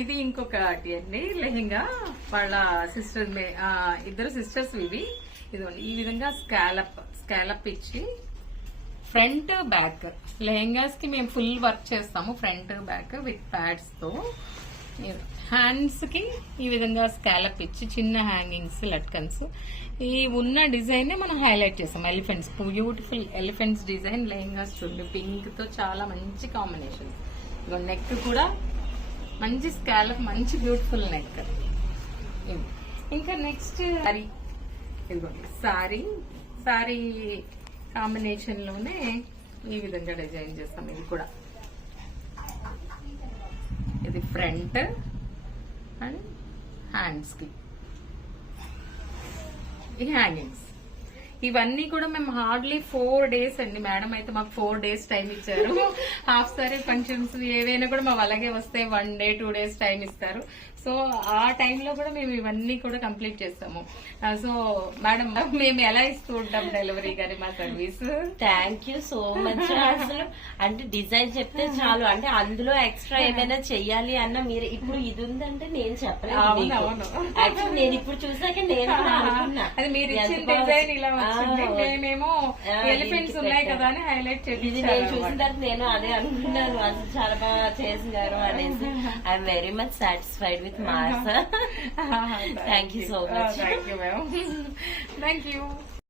ఇది ఇంకొకటి అండి లెహెంగా వాళ్ళ సిస్టర్ ఇద్దరు సిస్టర్స్ ఇవి. ఇదిగోండి ఈ విధంగా స్కాలప్ ఇచ్చి ఫ్రంట్ బ్యాక్ లెహెంగాస్ కి మేము ఫుల్ వర్క్ చేస్తాము, ఫ్రంట్ బ్యాక్ విత్ ప్యాడ్స్ తో. హ్యాండ్స్ కి ఈ విధంగా స్కాలప్ ఇచ్చి చిన్న హ్యాంగింగ్స్ లట్కన్స్. ఈ ఉన్న డిజైన్ మనం హైలైట్ చేస్తాం. Elephants, beautiful elephants design lehengas చూడండి, పింక్ తో చాలా మంచి కాంబినేషన్. నెక్ కూడా మంచి స్కాలప్, మంచి బ్యూటిఫుల్ నెక్. ఇంకా నెక్స్ట్ సారీ కాంబినేషన్ లోనే ఈ విధంగా డిజైన్ చేస్తాం. ఇది కూడా ఇది ఫ్రంట్ అండ్ హ్యాండ్స్ కి ఈ హ్యాంగింగ్స్. ఇవన్నీ కూడా మేము హార్డ్లీ 4 days అండి. మేడం అయితే మాకు 4 days టైం ఇచ్చారు. హాఫ్ సారీ ఫంక్షన్స్ ఏవైనా కూడా మేము అలాగే వస్తే 1 day 2 days టైం ఇస్తారు. సో ఆ టైంలో కూడా మేము ఇవన్నీ కూడా కంప్లీట్ చేస్తాము. సో మేడం మేము ఎలా ఇస్తూ ఉంటాం డెలివరీ కానీ మా service. Thank you so much. అసలు అంటే డిజైన్ చెప్తే చాలు, అంటే అందులో ఎక్స్ట్రా ఏమైనా చెయ్యాలి అన్న మీరు ఇప్పుడు ఇది ఉందంటే నేను చెప్పలేదు. యాక్చువల్లీ నేను ఇప్పుడు చూసాక నేను అనుకున్నా అది మీరు ఇచ్చిన డిజైన్ ఇలా వచ్చింది, మేమేమో ఎలిఫెంట్స్ ఉన్నాయి కదా అని హైలైట్ చేసి ఇది నేను చూసిన తర్వాత నేను అదే అనుకున్నాను, అసలు చాలా బాగా చేసినారు అనేసి. I'm very much satisfied with Martha. Thank you so much. Thank you, ma'am. Thank you.